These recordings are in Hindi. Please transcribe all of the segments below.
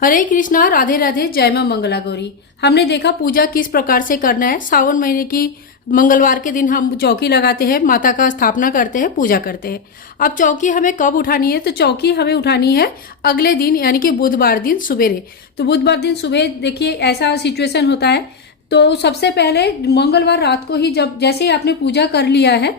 हरे कृष्णा, राधे राधे, जय मां मंगला गौरी। हमने देखा पूजा किस प्रकार से करना है। सावन महीने की मंगलवार के दिन हम चौकी लगाते हैं, माता का स्थापना करते हैं, पूजा करते हैं। अब चौकी हमें कब उठानी है? तो चौकी हमें उठानी है अगले दिन, यानी कि बुधवार दिन सुबेरे। तो बुधवार दिन सुबह देखिए ऐसा सिचुएशन होता है। तो सबसे पहले मंगलवार रात को ही, जब जैसे ही आपने पूजा कर लिया है,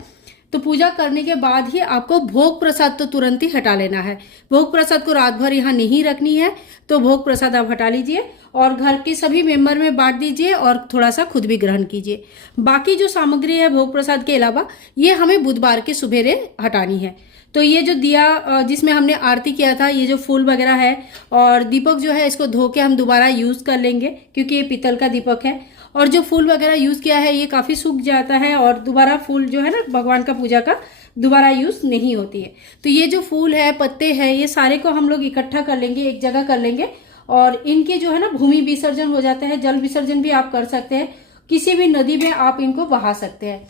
तो पूजा करने के बाद ही आपको भोग प्रसाद तो तुरंत ही हटा लेना है। भोग प्रसाद को रात भर यहाँ नहीं रखनी है। तो भोग प्रसाद आप हटा लीजिए और घर के सभी मेंबर में बांट दीजिए और थोड़ा सा खुद भी ग्रहण कीजिए। बाकी जो सामग्री है भोग प्रसाद के अलावा, ये हमें बुधवार के सुबेरे हटानी है। तो ये जो दिया जिसमें हमने आरती किया था, ये जो फूल वगैरह है और दीपक जो है, इसको धो के हम दोबारा यूज कर लेंगे क्योंकि ये पीतल का दीपक है। और जो फूल वगैरह यूज किया है ये काफी सूख जाता है और दोबारा फूल जो है ना भगवान का पूजा का दोबारा यूज नहीं होती है। तो ये जो फूल है, पत्ते हैं, ये सारे को हम लोग इकट्ठा कर लेंगे, एक जगह कर लेंगे। और इनके जो है ना भूमि विसर्जन हो जाता है, जल विसर्जन भी आप कर सकते हैं, किसी भी नदी में आप इनको बहा सकते हैं।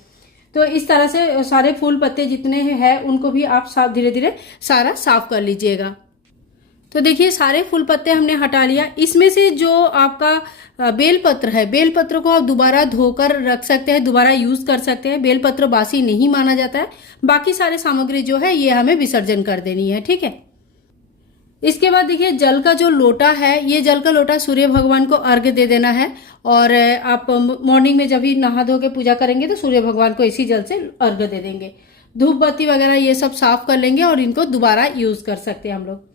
तो इस तरह से सारे फूल पत्ते जितने हैं उनको भी आप साफ धीरे धीरे सारा साफ कर लीजिएगा। तो देखिए सारे फूल पत्ते हमने हटा लिया। इसमें से जो आपका बेलपत्र है, बेलपत्र को आप दोबारा धोकर रख सकते हैं, दोबारा यूज कर सकते हैं। बेलपत्र बासी नहीं माना जाता है। बाकी सारे सामग्री जो है ये हमें विसर्जन कर देनी है, ठीक है। इसके बाद देखिए जल का जो लोटा है, ये जल का लोटा सूर्य भगवान को अर्घ्य दे देना है। और आप मॉर्निंग में जब भी नहा धो के पूजा करेंगे तो सूर्य भगवान को इसी जल से अर्घ्य दे देंगे। धूप बत्ती वगैरह ये सब साफ कर लेंगे और इनको दोबारा यूज कर सकते हैं हम लोग।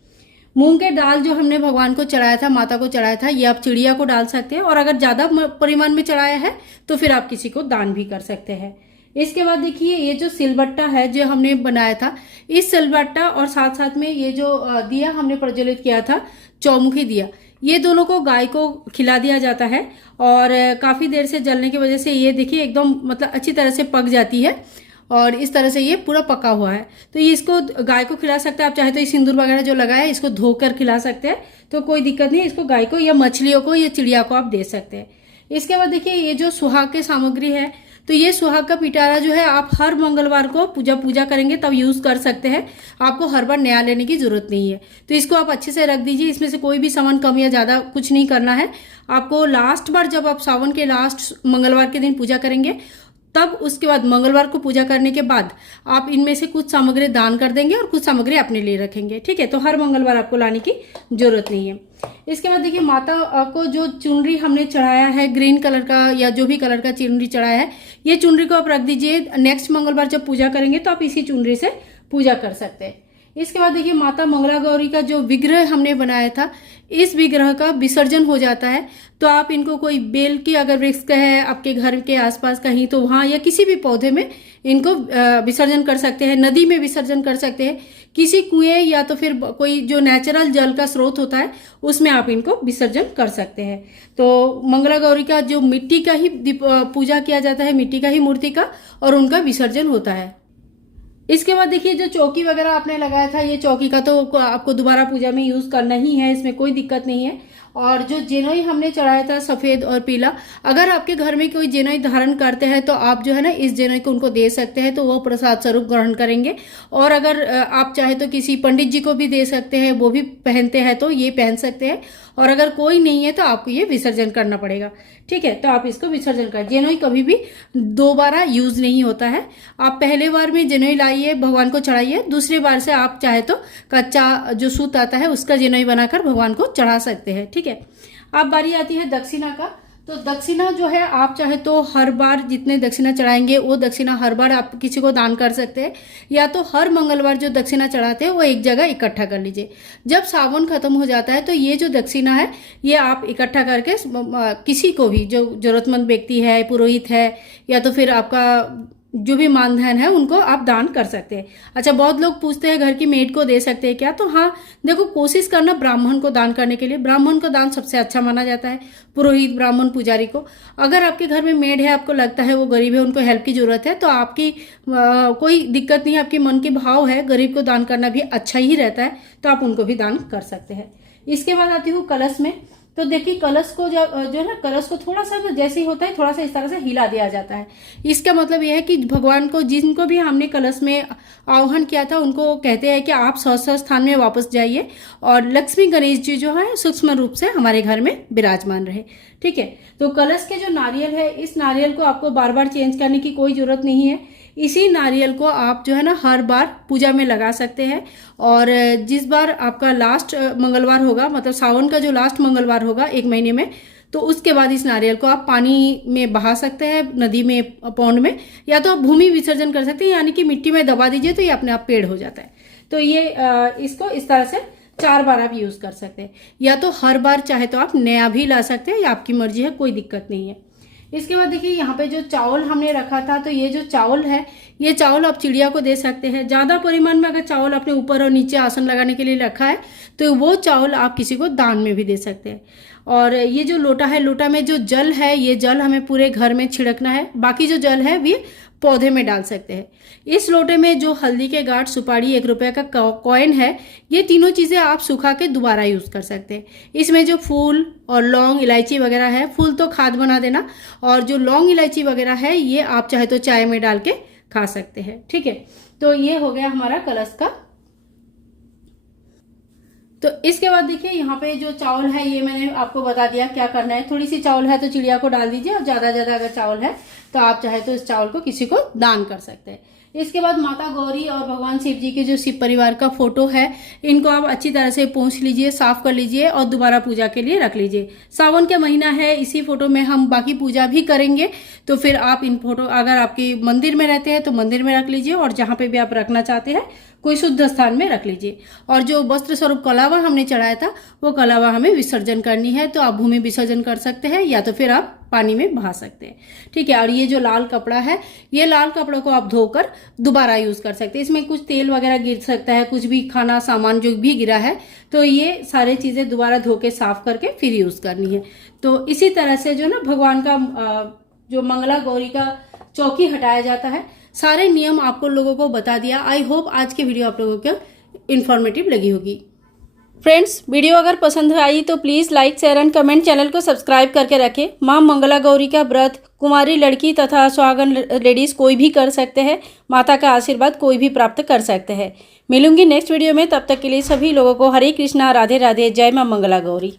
मूंग के दाल जो हमने भगवान को चढ़ाया था, माता को चढ़ाया था, ये आप चिड़िया को डाल सकते हैं। और अगर ज्यादा परिमाण में चढ़ाया है तो फिर आप किसी को दान भी कर सकते हैं। इसके बाद देखिए ये जो सिलबट्टा है जो हमने बनाया था, इस सिलबट्टा और साथ साथ में ये जो दिया हमने प्रज्वलित किया था, चौमुखी दिया, ये दोनों को गाय को खिला दिया जाता है। और काफी देर से जलने की वजह से ये देखिए एकदम मतलब अच्छी तरह से पक जाती है और इस तरह से ये पूरा पका हुआ है। तो ये इसको गाय को खिला सकते हैं। आप चाहे तो ये सिंदूर वगैरह जो लगाया है इसको धोकर खिला सकते हैं, तो कोई दिक्कत नहीं। इसको गाय को या मछलियों को या चिड़िया को आप दे सकते हैं। इसके बाद देखिए ये जो सुहाग की सामग्री है, तो ये सुहाग का पिटारा जो है आप हर मंगलवार को पूजा करेंगे तब यूज कर सकते हैं। आपको हर बार नया लेने की जरूरत नहीं है। तो इसको आप अच्छे से रख दीजिए। इसमें से कोई भी सामान कम या ज्यादा कुछ नहीं करना है। आपको लास्ट बार जब आप सावन के लास्ट मंगलवार के दिन पूजा करेंगे, तब उसके बाद मंगलवार को पूजा करने के बाद आप इनमें से कुछ सामग्री दान कर देंगे और कुछ सामग्री अपने लिए रखेंगे, ठीक है। तो हर मंगलवार आपको लाने की जरूरत नहीं है। इसके बाद देखिए माता को जो चुनरी हमने चढ़ाया है, ग्रीन कलर का या जो भी कलर का चुनरी चढ़ाया है, ये चुनरी को आप रख दीजिए। नेक्स्ट मंगलवार जब पूजा करेंगे तो आप इसी चुनरी से पूजा कर सकते हैं। इसके बाद देखिए माता मंगला गौरी का जो विग्रह हमने बनाया था, इस विग्रह का विसर्जन हो जाता है। तो आप इनको कोई बेल की अगर वृक्ष है आपके घर के आसपास कहीं, तो वहां या किसी भी पौधे में इनको विसर्जन कर सकते हैं। नदी में विसर्जन कर सकते हैं, किसी कुएं या तो फिर कोई जो नेचुरल जल का स्रोत होता है उसमें आप इनको विसर्जन कर सकते हैं। तो मंगला गौरी का जो मिट्टी का ही पूजा किया जाता है, मिट्टी का ही मूर्ति का, और उनका विसर्जन होता है। इसके बाद देखिए जो चौकी वगैरह आपने लगाया था, ये चौकी का तो आपको दोबारा पूजा में यूज करना ही है, इसमें कोई दिक्कत नहीं है। और जो जेनोई हमने चढ़ाया था सफेद और पीला, अगर आपके घर में कोई जेनोई धारण करते हैं तो आप जो है ना इस जेनोई को उनको दे सकते हैं, तो वो प्रसाद स्वरूप ग्रहण करेंगे। और अगर आप चाहे तो किसी पंडित जी को भी दे सकते हैं, वो भी पहनते हैं तो ये पहन सकते हैं। और अगर कोई नहीं है तो आपको ये विसर्जन करना पड़ेगा, ठीक है। तो आप इसको विसर्जन कर, जेनोई कभी भी दोबारा यूज नहीं होता है। आप पहले बार में जेनोई लाइए, भगवान को चढ़ाइए, दूसरी बार से आप चाहे तो कच्चा जो सूत आता है उसका जेनोई बनाकर भगवान को चढ़ा सकते हैं, ठीक है। अब बारी आती है दक्षिणा का। तो दक्षिणा जो है आप चाहे तो हर बार जितने दक्षिणा चढ़ाएंगे वो दक्षिणा हर बार आप किसी को दान कर सकते हैं, या तो हर मंगलवार जो दक्षिणा चढ़ाते हैं वो एक जगह इकट्ठा कर लीजिए। जब सावन खत्म हो जाता है तो ये जो दक्षिणा है ये आप इकट्ठा करके किसी को भी, जो जरूरतमंद व्यक्ति है, पुरोहित है, या तो फिर आपका जो भी मानधन है उनको आप दान कर सकते हैं। अच्छा, बहुत लोग पूछते हैं घर की मेड को दे सकते हैं क्या? तो हाँ, देखो कोशिश करना ब्राह्मण को दान करने के लिए। ब्राह्मण का दान सबसे अच्छा माना जाता है, पुरोहित, ब्राह्मण, पुजारी को। अगर आपके घर में मेड है, आपको लगता है वो गरीब है, उनको हेल्प की जरूरत है, तो आपकी कोई दिक्कत नहीं है, आपकी मन के भाव है, गरीब को दान करना भी अच्छा ही रहता है, तो आप उनको भी दान कर सकते हैं। इसके बाद आती हूँ कलश में। तो देखिए कलश को जब जो है ना, कलश को थोड़ा सा जैसे ही होता है थोड़ा सा इस तरह से हिला दिया जाता है। इसका मतलब यह है कि भगवान को, जिनको भी हमने कलश में आह्वान किया था, उनको कहते हैं कि आप स्वस्थ स्थान में वापस जाइए और लक्ष्मी गणेश जी जो है सूक्ष्म रूप से हमारे घर में विराजमान रहे। ठीक है, तो कलश के जो नारियल है, इस नारियल को आपको बार बार चेंज करने की कोई जरूरत नहीं है। इसी नारियल को आप जो है ना हर बार पूजा में लगा सकते हैं। और जिस बार आपका लास्ट मंगलवार होगा, मतलब सावन का जो लास्ट मंगलवार होगा एक महीने में, तो उसके बाद इस नारियल को आप पानी में बहा सकते हैं, नदी में, पौंड में, या तो आप भूमि विसर्जन कर सकते हैं, यानी कि मिट्टी में दबा दीजिए तो ये अपने आप पेड़ हो जाता है। तो ये इसको इस तरह से 4 बार आप यूज कर सकते हैं, या तो हर बार चाहे तो आप नया भी ला सकते हैं, या आपकी मर्जी है, कोई दिक्कत नहीं है। इसके बाद देखिए यहाँ पे जो चावल हमने रखा था, तो ये जो चावल है, ये चावल आप चिड़िया को दे सकते हैं। ज़्यादा परिमाण में अगर चावल अपने ऊपर और नीचे आसन लगाने के लिए रखा है तो वो चावल आप किसी को दान में भी दे सकते हैं। और ये जो लोटा है, लोटा में जो जल है, ये जल हमें पूरे घर में छिड़कना है, बाकी जो जल है वो पौधे में डाल सकते हैं। इस लोटे में जो हल्दी के गांठ, सुपारी, 1 रुपये का कॉइन है, ये तीनों चीज़ें आप सुखा के दोबारा यूज़ कर सकते हैं। इसमें जो फूल और लौंग, इलायची वगैरह है, फूल तो खाद बना देना, और जो लौंग, इलायची वगैरह है ये आप चाहे तो चाय में डाल के खा सकते हैं। ठीक है, तो ये हो गया हमारा कलश का। तो इसके बाद देखिए यहाँ पे जो चावल है, ये मैंने आपको बता दिया क्या करना है। थोड़ी सी चावल है तो चिड़िया को डाल दीजिए, और ज़्यादा अगर चावल है तो आप चाहे तो इस चावल को किसी को दान कर सकते हैं। इसके बाद माता गौरी और भगवान शिव जी के जो शिव परिवार का फोटो है, इनको आप अच्छी तरह से पोंछ लीजिए, साफ कर लीजिए और दोबारा पूजा के लिए रख लीजिए। सावन का महीना है, इसी फोटो में हम बाकी पूजा भी करेंगे, तो फिर आप इन फोटो, अगर आपकी मंदिर में रहते हैं तो मंदिर में रख लीजिए, और जहाँ पे भी आप रखना चाहते हैं कोई शुद्ध स्थान में रख लीजिए। और जो वस्त्र स्वरूप कलावा हमने चढ़ाया था, वो कलावा हमें विसर्जन करनी है, तो आप भूमि विसर्जन कर सकते हैं, या तो फिर आप पानी में बहा सकते हैं। ठीक है, और ये जो लाल कपड़ा है, ये लाल कपड़ों को आप धोकर दोबारा यूज कर सकते हैं। इसमें कुछ तेल वगैरह गिर सकता है, कुछ भी खाना सामान जो भी गिरा है, तो ये सारी चीजें दोबारा धो के साफ करके फिर यूज करनी है। तो इसी तरह से जो ना भगवान का जो मंगला गौरी का चौकी हटाया जाता है, सारे नियम आपको लोगों को बता दिया। आई होप आज की वीडियो आप लोगों को इन्फॉर्मेटिव लगी होगी। फ्रेंड्स, वीडियो अगर पसंद आई तो please like, share and comment, channel को सब्सक्राइब करके रखें। मां मंगला गौरी का व्रत कुमारी लड़की तथा सुहागन लेडीज़ कोई भी कर सकते हैं। माता का आशीर्वाद कोई भी प्राप्त कर सकते हैं। मिलूंगी नेक्स्ट वीडियो में, तब तक के लिए सभी लोगों को हरे कृष्णा, राधे राधे, जय मां मंगला गौरी।